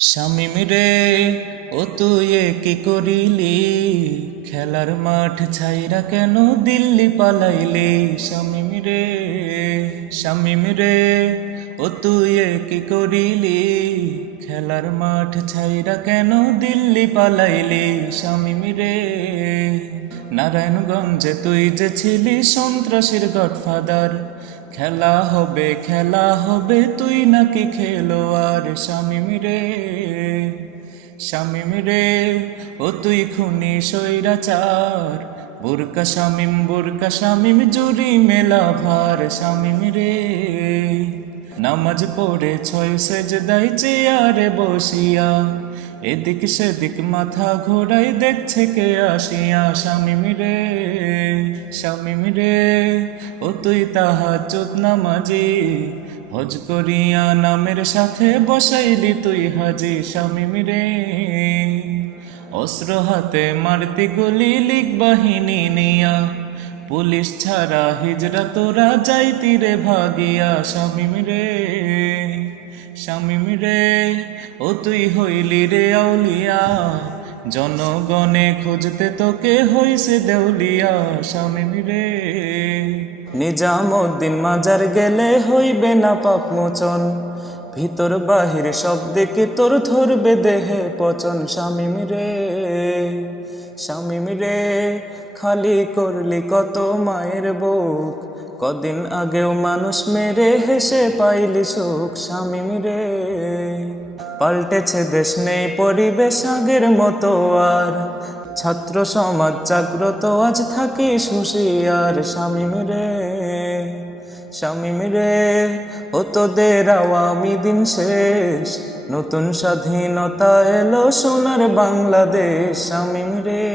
শামিম রে, ও তুই এ কি করিলি? খেলার মাঠ ছাইরা কেন দিল্লি পালাইলি? শামিম রে, শামিম রে, ও তুই এ কি করিলি? খেলার মাঠ ছাইরা কেন দিল্লি পালাইলি? শামিম রে, নারায়ণগঞ্জে তুই যে ছিলি সন্ত্রাসীর গডফাদার। খেলা হবে তুই নাকি খেলোয়াড়? শামিম রে, শামিম রে, ও তুই খুনি স্বৈরাচার। বোরকা শামিম জুরি মেলা ভার। শামিম রে, নামাজ পড়ে 6 সেজদায় চেয়ারে বসিয়া, এদিক সেদিক মাথা ঘোরাই দেখছে কে আসিয়া। শামিম রে, শামিম রে, ও তুই তাহাজ্জুদ নামাজি, হজ করিয়া নামের সাথে বসাইলি তুই হাজি। শামিম রে, অস্ত্র হাতে মারতি গুলি লিগ বাহিনী নিয়া, পুলিশ ছাড়া হিজরা তোরা যাইতি রে ভাগিয়া। শামিম রে, শামিম রে, ও তুই হইলি রে আউলিয়া, জনগণে খুঁজতে তোকে হইছে দেউলিয়া। শামিম রে, নিজামউদ্দিন মাজার গেলে হইবে না পাপ মোচন, ভিতর বাহির সব দিকে তোর ধরবে দেহে পচন। শামিম রে, শামিম রে, খালি করলি কত মায়ের বুক, কদিন আগেও মানুষ মেরে হেসে পাইলি সুখ। শামিম রে, পাল্টেছে দেশ নেই পরিবেশ আগের মতো আর, ছাত্র সমাজ জাগ্রত আজ থাকিস হুঁশিয়ার। শামিম রে, শামিম রে, ও তোদের আওয়ামী দিন শেষ, নতুন স্বাধীনতা এলো সোনার বাংলাদেশ। শামিম রে।